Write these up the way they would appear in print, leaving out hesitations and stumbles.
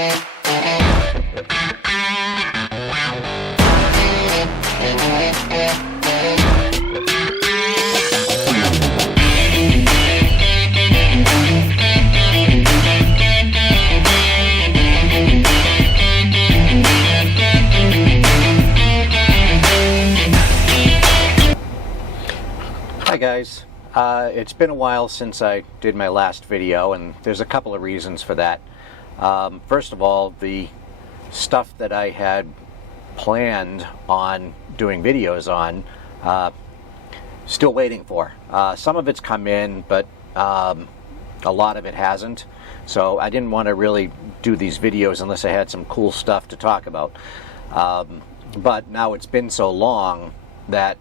Hi guys, it's been a while since I did my last video, and there's a couple of reasons for that. First of all, the stuff that I had planned on doing videos on, still waiting for. Some of it's come in, but a lot of it hasn't. So I didn't want to really do these videos unless I had some cool stuff to talk about. But now it's been so long that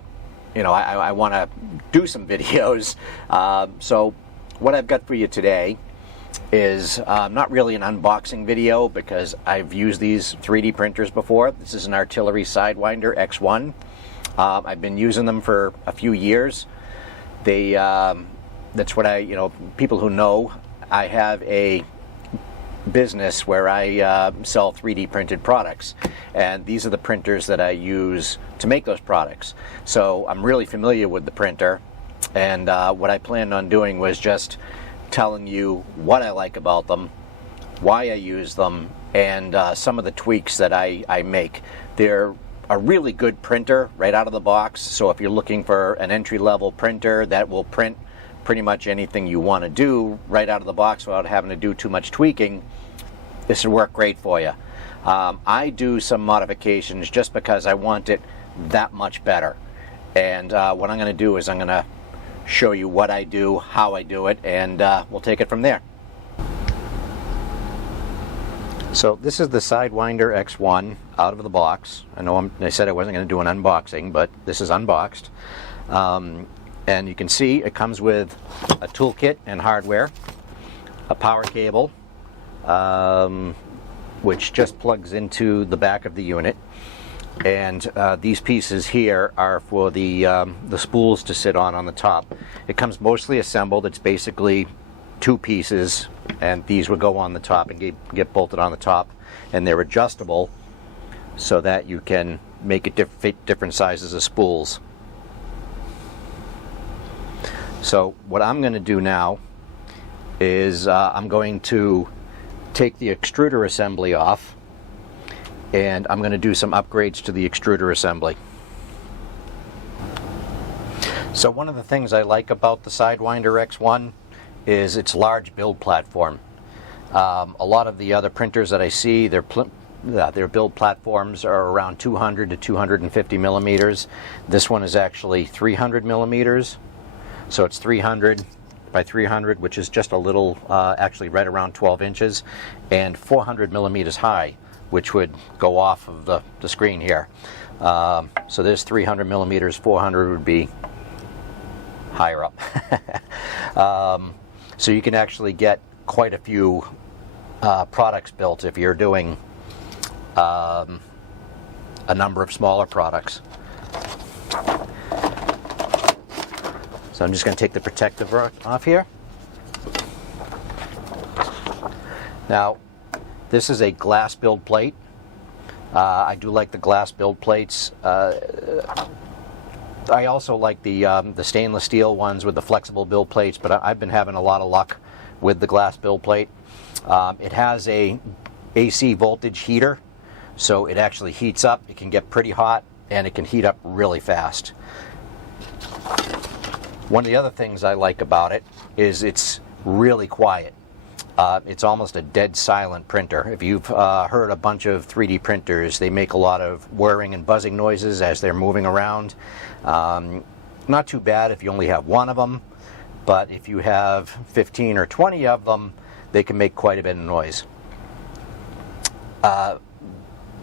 I want to do some videos. So what I've got for you today is not really an unboxing video, because I've used these 3D printers before. This is an Artillery Sidewinder X1. I've been using them for a few years. That's what people who know, I have a business where I sell 3D printed products, and these are the printers that I use to make those products. So I'm really familiar with the printer, and what I planned on doing was just telling you what I like about them, why I use them, and some of the tweaks that I make. They're a really good printer right out of the box, so if you're looking for an entry-level printer that will print pretty much anything you want to do right out of the box without having to do too much tweaking, this will work great for you. I do some modifications just because I want it that much better, and what I'm going to do is I'm going to show you what I do, how I do it, and we'll take it from there. So this is the Sidewinder X1 out of the box. I said I wasn't going to do an unboxing, but this is unboxed. And you can see it comes with a toolkit and hardware, a power cable, which just plugs into the back of the unit, and these pieces here are for the spools to sit on the top. It comes mostly assembled. It's basically two pieces, and these will go on the top and get bolted on the top, and they're adjustable so that you can make it fit different sizes of spools. So what I'm going to do now is I'm going to take the extruder assembly off, and I'm going to do some upgrades to the extruder assembly. So one of the things I like about the Sidewinder X1 is its large build platform. A lot of the other printers that I see, their build platforms are around 200 to 250 millimeters. This one is actually 300 millimeters. So it's 300 by 300, which is just a little, actually right around 12 inches, and 400 millimeters high, which would go off of the screen here. So there's 300 millimeters, 400 would be higher up. So you can actually get quite a few products built if you're doing a number of smaller products. So I'm just going to take the protective off here. Now, this is a glass build plate. I do like the glass build plates. I also like the stainless steel ones with the flexible build plates, but I've been having a lot of luck with the glass build plate. It has a AC voltage heater, so it actually heats up. It can get pretty hot, and it can heat up really fast. One of the other things I like about it is it's really quiet. It's almost a dead silent printer. If you've heard a bunch of 3D printers, they make a lot of whirring and buzzing noises as they're moving around. Not too bad if you only have one of them, but if you have 15 or 20 of them, they can make quite a bit of noise.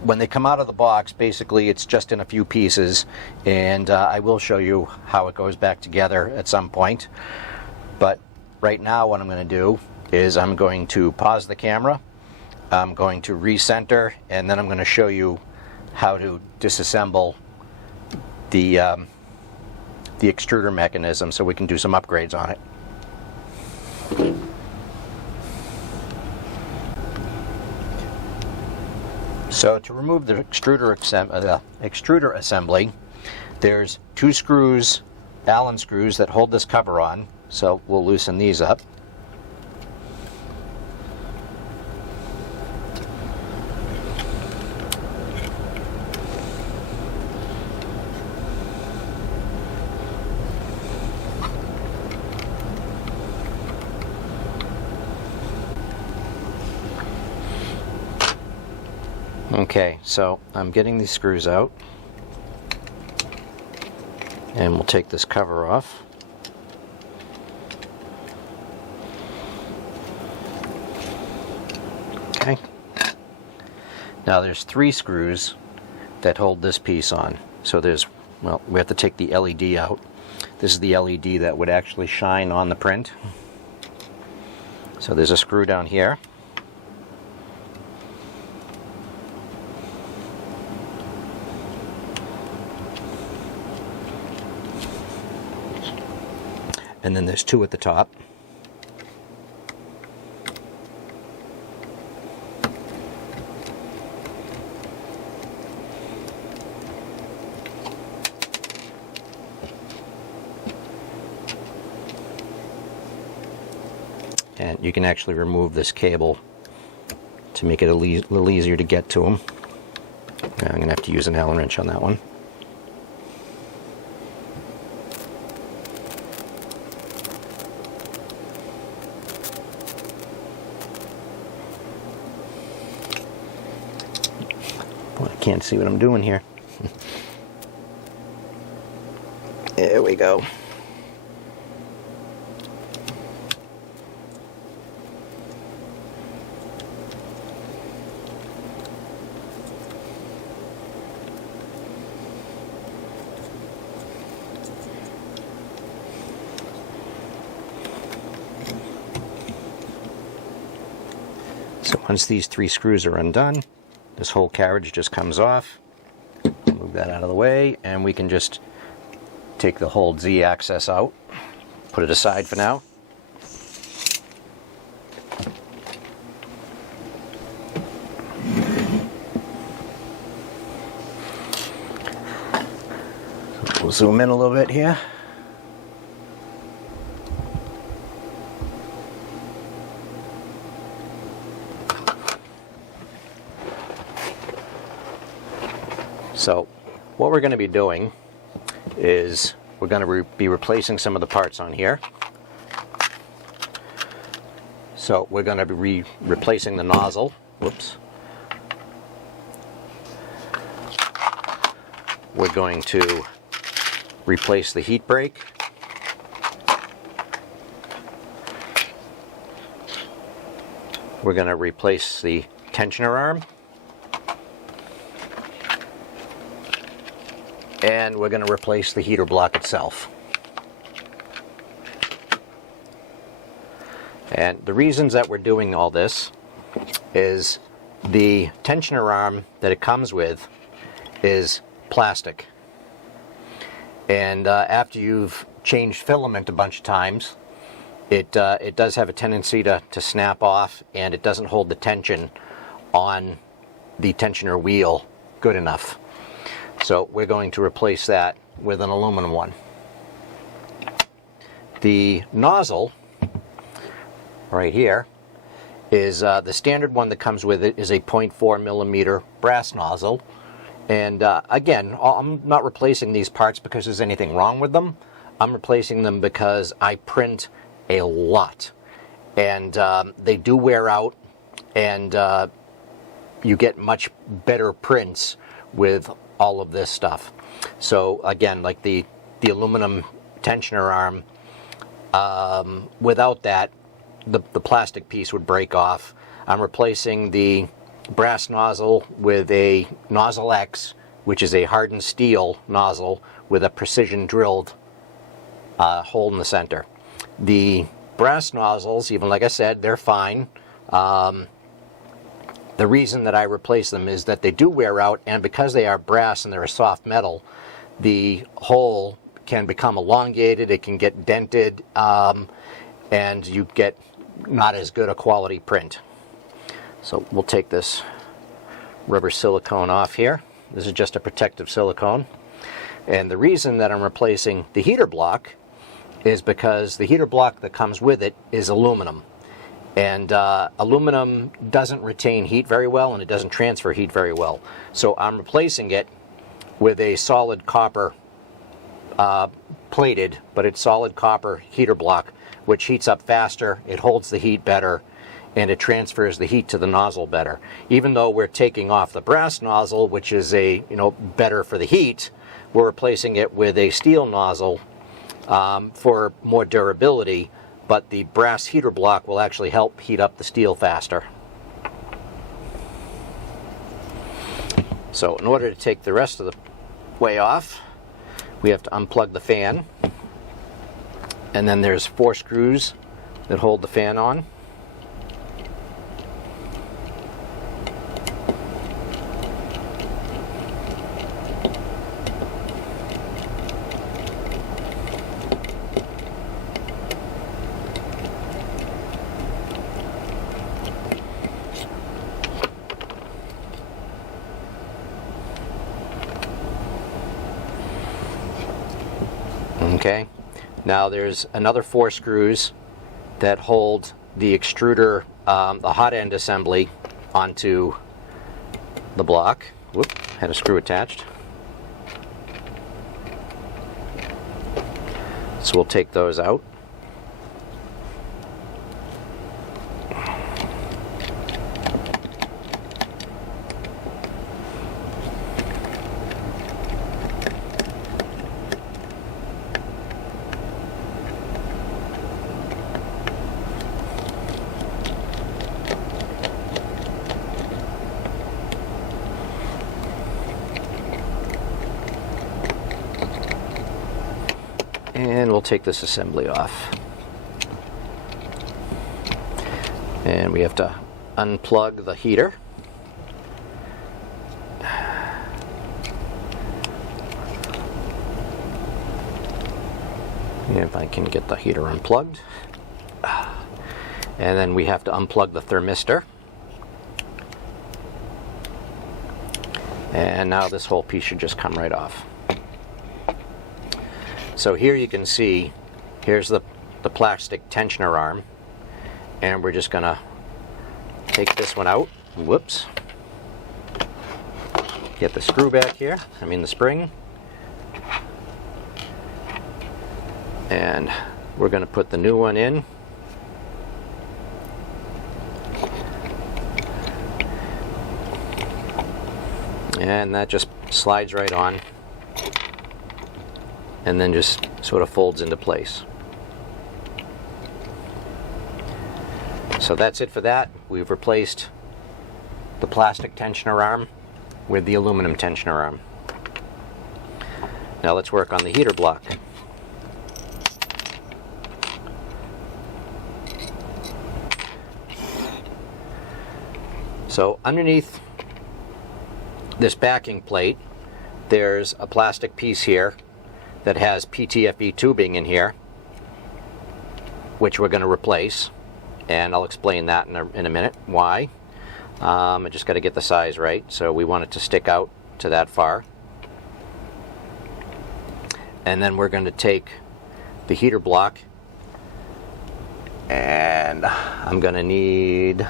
When they come out of the box, basically it's just in a few pieces, and I will show you how it goes back together at some point. But right now what I'm going to do is I'm going to pause the camera, I'm going to recenter, and then I'm going to show you how to disassemble the extruder mechanism so we can do some upgrades on it. So to remove the extruder assembly, there's 2 screws, Allen screws, that hold this cover on. So we'll loosen these up. Okay, so I'm getting these screws out, and we'll take this cover off. Okay. Now there's 3 screws that hold this piece on. So there's, well, we have to take the LED out. This is the LED that would actually shine on the print. So there's a screw down here. And then there's 2 at the top. And you can actually remove this cable to make it a little easier to get to them. Now I'm going to have to use an Allen wrench on that one. Well, I can't see what I'm doing here. There we go. So once these 3 screws are undone, this whole carriage just comes off. Move that out of the way, and we can just take the whole Z-axis out, put it aside for now. We'll zoom in a little bit here. So what we're going to be doing is we're going to be replacing some of the parts on here. So we're going to be replacing the nozzle. Whoops. We're going to replace the heat break. We're going to replace the tensioner arm. And we're going to replace the heater block itself. And the reasons that we're doing all this is the tensioner arm that it comes with is plastic. And after you've changed filament a bunch of times, it does have a tendency to snap off, and it doesn't hold the tension on the tensioner wheel good enough. So we're going to replace that with an aluminum one. The nozzle right here is the standard one that comes with it is a 0.4 millimeter brass nozzle. And again, I'm not replacing these parts because there's anything wrong with them. I'm replacing them because I print a lot. And they do wear out, and you get much better prints with all of this stuff. So again, like the aluminum tensioner arm, without that, the plastic piece would break off. I'm replacing the brass nozzle with a Nozzle X, which is a hardened steel nozzle with a precision drilled hole in the center. The brass nozzles, even like I said, they're fine. The reason that I replace them is that they do wear out, and because they are brass and they're a soft metal, the hole can become elongated, it can get dented, and you get not as good a quality print. So we'll take this rubber silicone off here. This is just a protective silicone. And the reason that I'm replacing the heater block is because the heater block that comes with it is aluminum. And aluminum doesn't retain heat very well, and it doesn't transfer heat very well. So I'm replacing it with a solid copper plated, but it's solid copper heater block, which heats up faster, it holds the heat better, and it transfers the heat to the nozzle better. Even though we're taking off the brass nozzle, which is better for the heat, we're replacing it with a steel nozzle for more durability, but the brass heater block will actually help heat up the steel faster. So in order to take the rest of the way off, we have to unplug the fan, and then there's 4 screws that hold the fan on. Okay, now there's another 4 screws that hold the extruder, the hot end assembly onto the block. Whoop, had a screw attached. So we'll take those out. And we'll take this assembly off. And we have to unplug the heater. If I can get the heater unplugged. And then we have to unplug the thermistor. And now this whole piece should just come right off. So here you can see, here's the plastic tensioner arm, and we're just gonna take this one out. Whoops. Get the screw back here, the spring. And we're gonna put the new one in. And that just slides right on, and then just sort of folds into place. So that's it for that. We've replaced the plastic tensioner arm with the aluminum tensioner arm. Now let's work on the heater block. So underneath this backing plate, there's a plastic piece here that has PTFE tubing in here, which we're going to replace, and I'll explain that in a minute why. I just got to get the size right, so we want it to stick out to that far. And then we're going to take the heater block, and I'm going to need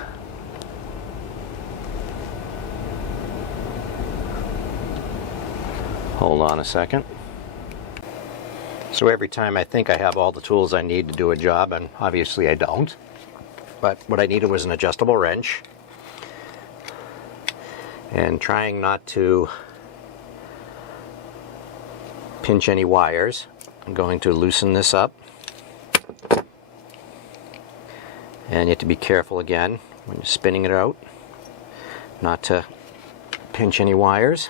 hold on a second. So every time I think I have all the tools I need to do a job, and obviously I don't, but what I needed was an adjustable wrench, and trying not to pinch any wires, I'm going to loosen this up. And you have to be careful again when you're spinning it out, not to pinch any wires.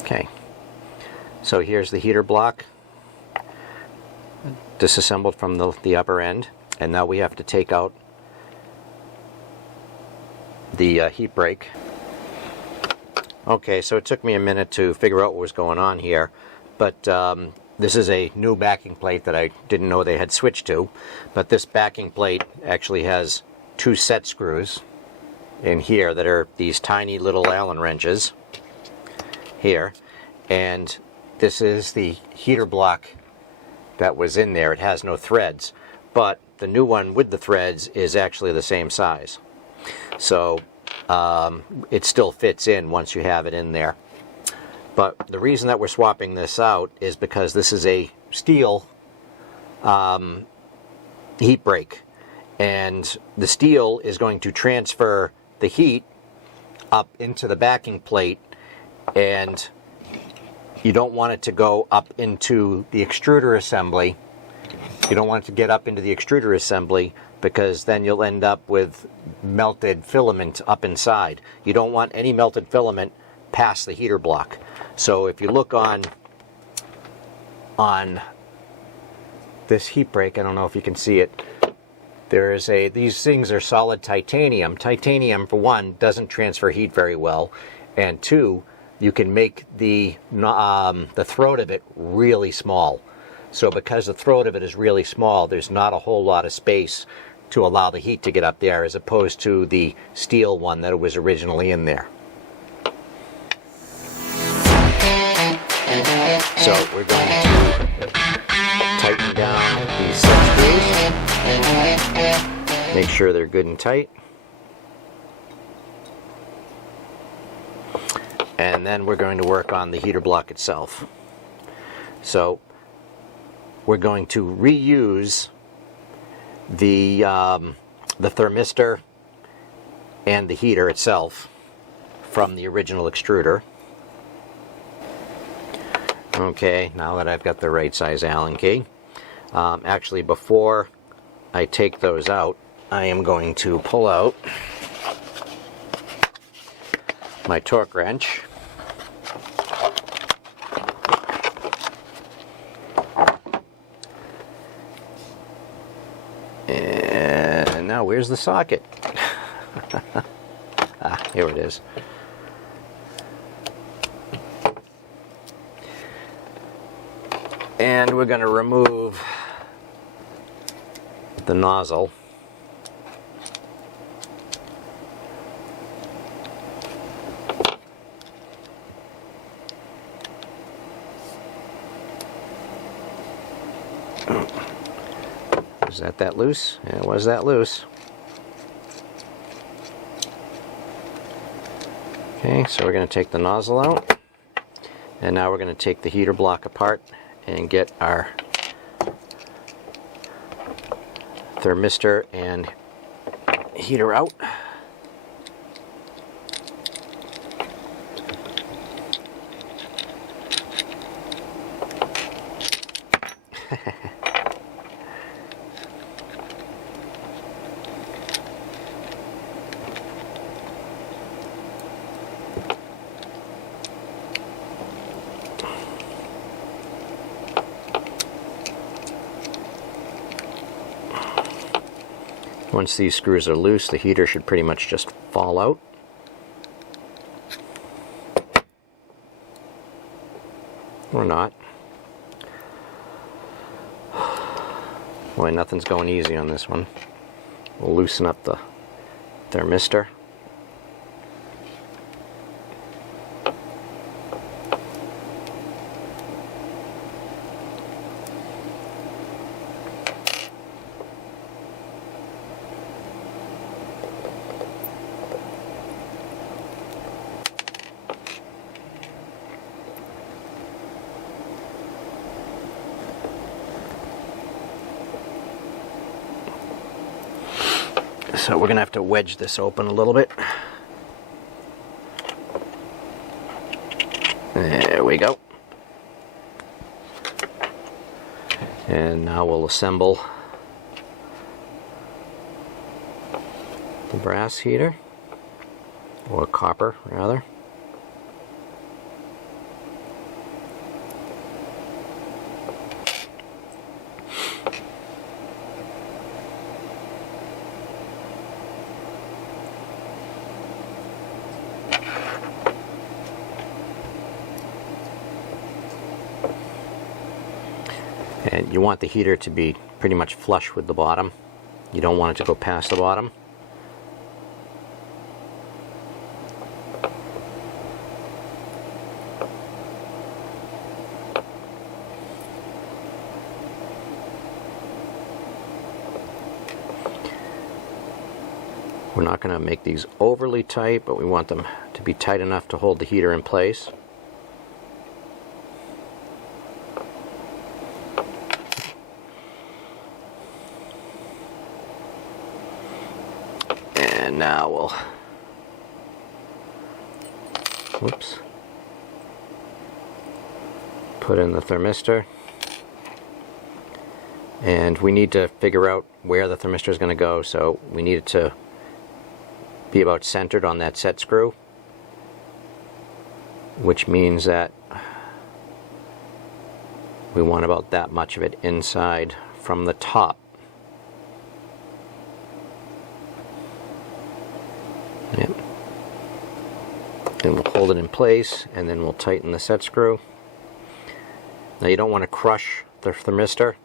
Okay, so here's the heater block, disassembled from the upper end, and now we have to take out the heat break. Okay, so it took me a minute to figure out what was going on here, but this is a new backing plate that I didn't know they had switched to, but this backing plate actually has 2 set screws in here that are these tiny little Allen wrenches here, and this is the heater block that was in there. It has no threads, but the new one with the threads is actually the same size, so it still fits in once you have it in there. But the reason that we're swapping this out is because this is a steel heat break, and the steel is going to transfer the heat up into the backing plate, and you don't want it to go up into the extruder assembly. You don't want it to get up into the extruder assembly, because then you'll end up with melted filament up inside. You don't want any melted filament past the heater block. So if you look on this heat break, I don't know if you can see it, there's these things are solid titanium. Titanium, for one, doesn't transfer heat very well, and two, you can make the throat of it really small. So because the throat of it is really small, there's not a whole lot of space to allow the heat to get up there, as opposed to the steel one that was originally in there. So we're going to tighten down these set screws, make sure they're good and tight, and then we're going to work on the heater block itself. So we're going to reuse the thermistor and the heater itself from the original extruder. Okay, now that I've got the right size Allen key, actually before I take those out, I am going to pull out my torque wrench. And now where's the socket? Here it is. And we're going to remove the nozzle. Was that loose? Yeah, was that loose? Okay, so we're going to take the nozzle out, and now we're going to take the heater block apart and get our thermistor and heater out. Once these screws are loose, the heater should pretty much just fall out. Or not. Boy, nothing's going easy on this one. We'll loosen up the thermistor. So we're going to have to wedge this open a little bit. There we go. And now we'll assemble the brass heater, or copper rather. And you want the heater to be pretty much flush with the bottom. You don't want it to go past the bottom. We're not going to make these overly tight, but we want them to be tight enough to hold the heater in place. And now we'll, whoops, put in the thermistor. And we need to figure out where the thermistor is going to go, so we need it to be about centered on that set screw, which means that we want about that much of it inside from the top. Yep. And we'll hold it in place, and then we'll tighten the set screw. Now you don't want to crush the thermistor,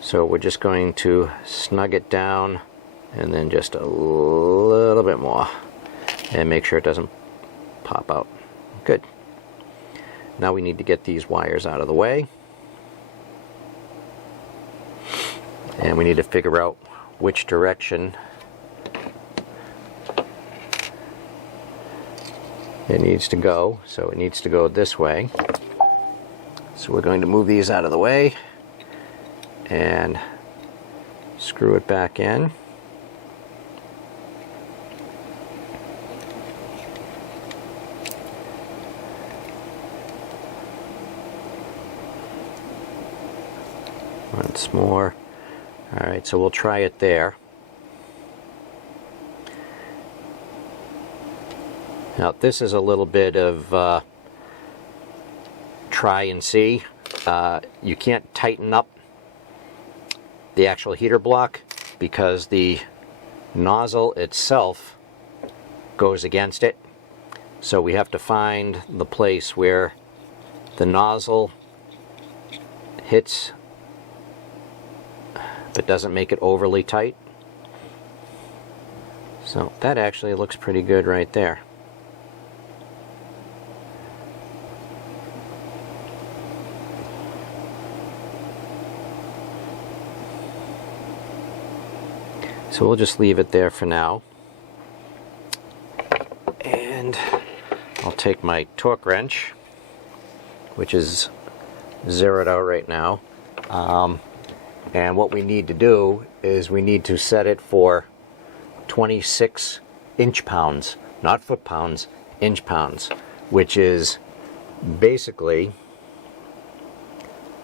so we're just going to snug it down and then just a little bit more and make sure it doesn't pop out. Good. Now we need to get these wires out of the way, and we need to figure out which direction it needs to go. So it needs to go this way. So we're going to move these out of the way and screw it back in. Once more. Alright, so we'll try it there. Now this is a little bit of try and see. You can't tighten up the actual heater block because the nozzle itself goes against it. So we have to find the place where the nozzle hits but doesn't make it overly tight. So that actually looks pretty good right there. So we'll just leave it there for now. And I'll take my torque wrench, which is zeroed out right now. And what we need to do is we need to set it for 26 inch-pounds, not foot-pounds, inch-pounds, which is basically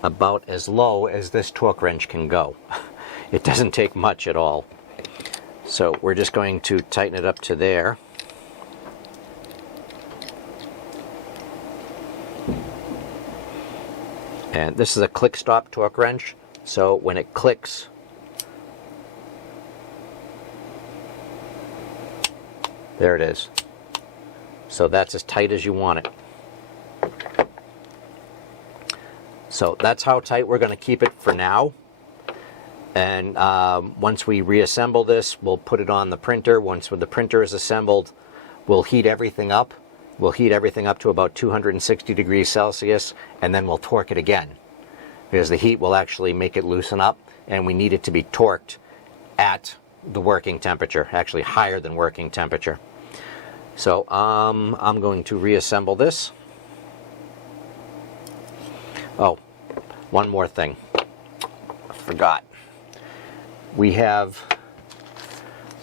about as low as this torque wrench can go. It doesn't take much at all. So we're just going to tighten it up to there. And this is a click-stop torque wrench. So when it clicks, there it is. So that's as tight as you want it. So that's how tight we're going to keep it for now. And once we reassemble this, we'll put it on the printer. Once the printer is assembled, we'll heat everything up. We'll heat everything up to about 260 degrees Celsius, and then we'll torque it again, because the heat will actually make it loosen up, and we need it to be torqued at the working temperature, actually higher than working temperature. So I'm going to reassemble this. Oh, one more thing. I forgot. We have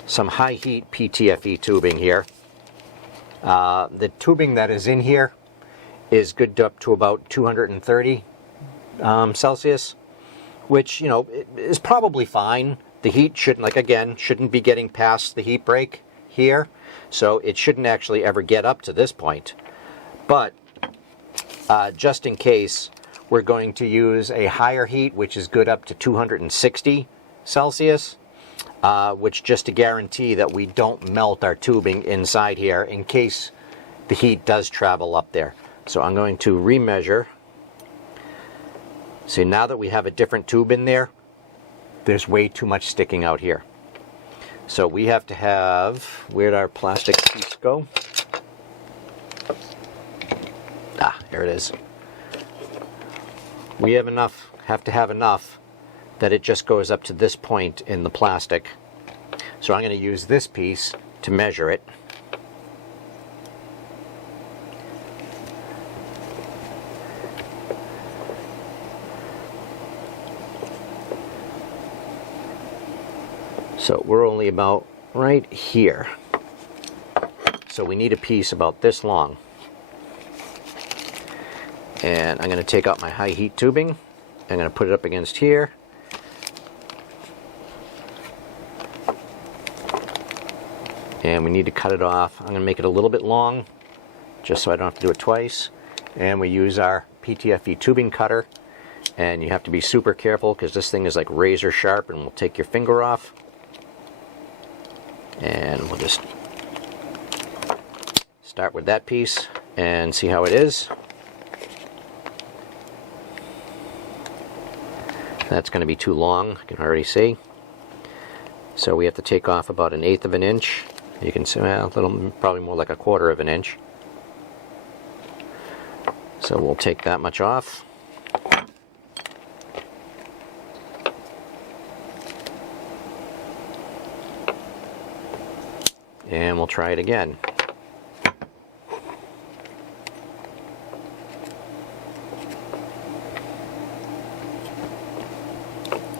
some high heat PTFE tubing here. The tubing that is in here is good up to about 230 Celsius, which, you know, is probably fine. The heat shouldn't be getting past the heat break here, so it shouldn't actually ever get up to this point. But just in case, we're going to use a higher heat, which is good up to 260 Celsius, which just to guarantee that we don't melt our tubing inside here in case the heat does travel up there. So I'm going to remeasure See, now that we have a different tube in there, there's way too much sticking out here. So we have to have, where'd our plastic piece go? Ah, there it is. We have to have enough that it just goes up to this point in the plastic. So I'm going to use this piece to measure it. So we're only about right here. So we need a piece about this long. And I'm going to take out my high heat tubing. I'm going to put it up against here. And we need to cut it off. I'm going to make it a little bit long, just so I don't have to do it twice. And we use our PTFE tubing cutter. And you have to be super careful because this thing is like razor sharp and will take your finger off. And we'll just start with that piece and see how it is. That's going to be too long, I can already see. So we have to take off about 1/8 of an inch. You can see, well, a little, probably more like 1/4 of an inch. So we'll take that much off. And we'll try it again.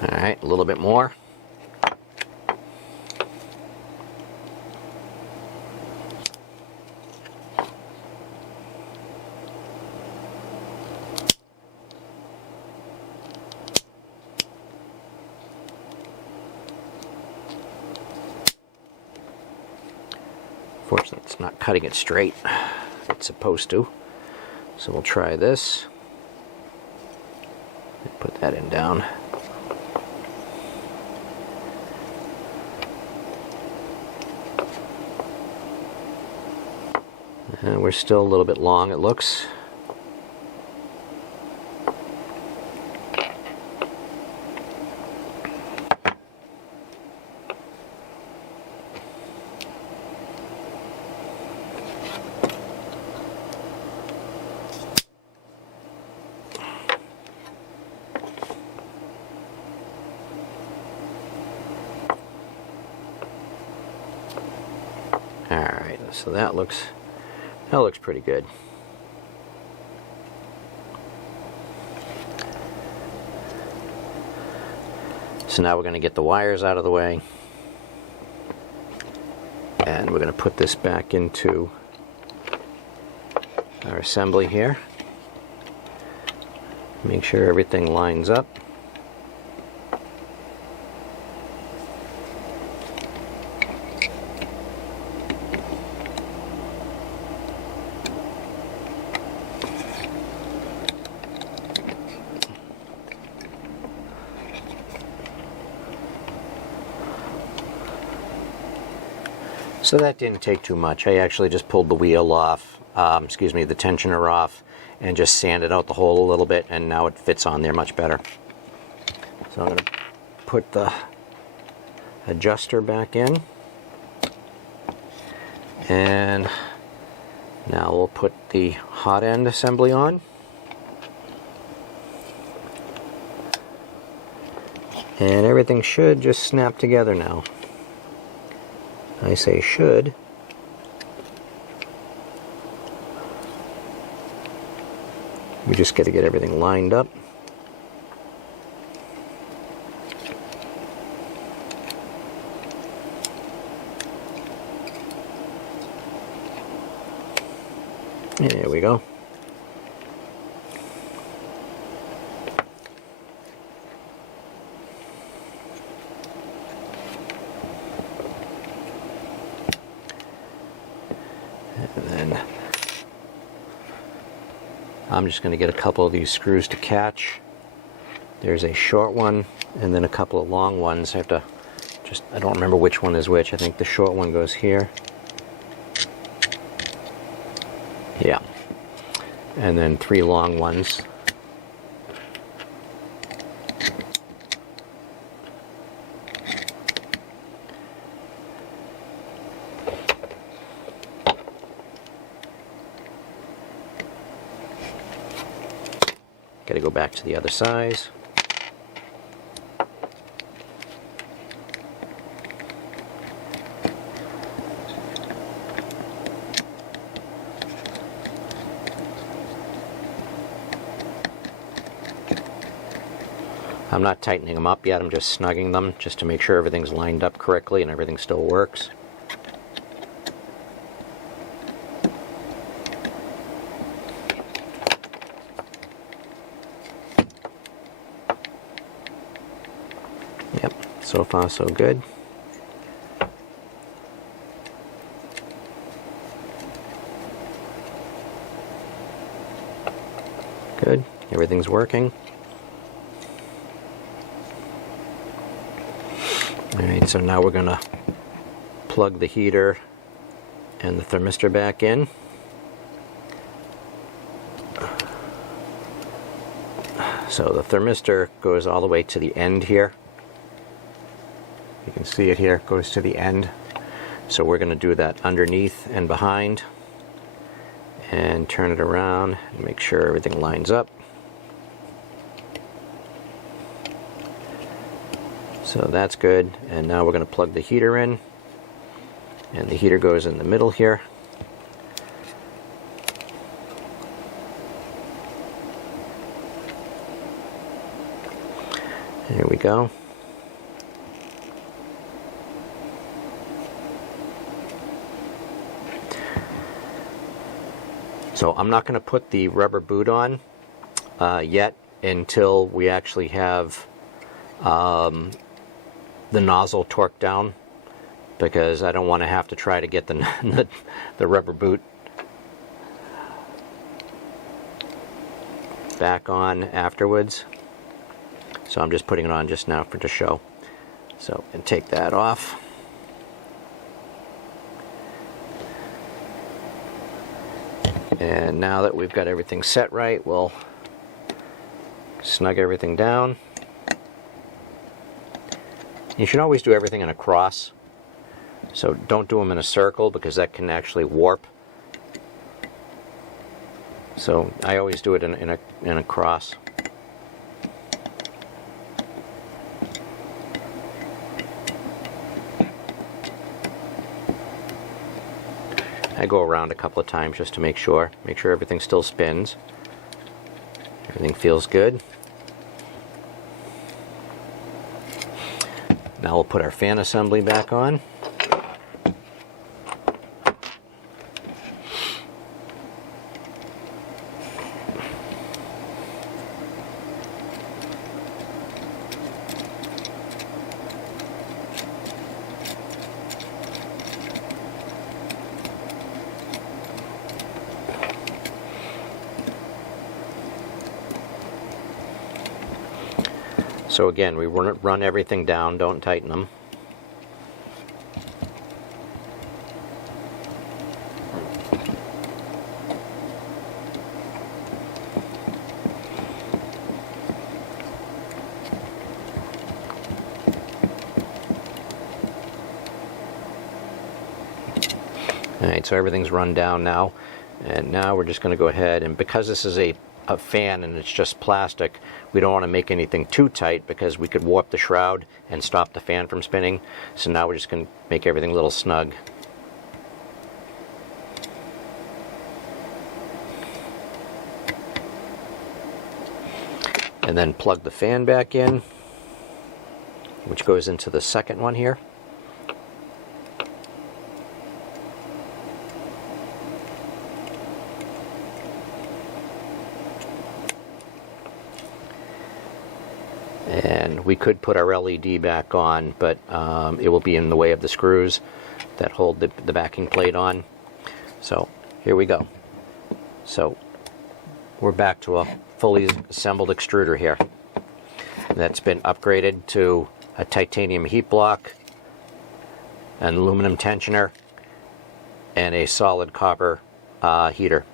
Alright, a little bit more. Unfortunately, it's not cutting it straight. It's supposed to. So we'll try this. Put that in down. And we're still a little bit long, it looks. Alright, so that looks pretty good. So now we're going to get the wires out of the way. And we're going to put this back into our assembly here. Make sure everything lines up. So that didn't take too much. I actually just pulled the wheel off, the tensioner off, and just sanded out the hole a little bit, and now it fits on there much better. So I'm going to put the adjuster back in, and now we'll put the hot end assembly on. And everything should just snap together now. I say should. We just got to get everything lined up. There we go. And then I'm just going to get a couple of these screws to catch. There's a short one and then a couple of long ones. I don't remember which one is which. I think the short one goes here. Yeah. And then 3 long ones. Got to go back to the other side. I'm not tightening them up yet, I'm just snugging them just to make sure everything's lined up correctly and everything still works. Yep, so far so good. Good, everything's working. Alright, so now we're going to plug the heater and the thermistor back in. So the thermistor goes all the way to the end here. You can see it here, it goes to the end. So we're going to do that underneath and behind and turn it around and make sure everything lines up. So that's good, and now we're going to plug the heater in, and the heater goes in the middle here. There we go. So I'm not going to put the rubber boot on yet until we actually have the nozzle torqued down, because I don't want to have to try to get the rubber boot back on afterwards. So I'm just putting it on just now to show. So, and take that off. And now that we've got everything set right, we'll snug everything down. You should always do everything in a cross. So don't do them in a circle, because that can actually warp. So I always do it in a cross. I go around a couple of times just to make sure everything still spins. Everything feels good. Now we'll put our fan assembly back on. So again, we run everything down, don't tighten them. Alright, so everything's run down now, and now we're just going to go ahead, and because this is a fan and it's just plastic, we don't want to make anything too tight because we could warp the shroud and stop the fan from spinning. So now we're just going to make everything a little snug. And then plug the fan back in, which goes into the second one here. And we could put our LED back on, but it will be in the way of the screws that hold the backing plate on. So here we go. So we're back to a fully assembled extruder here. That's been upgraded to a titanium heat block, an aluminum tensioner, and a solid copper heater.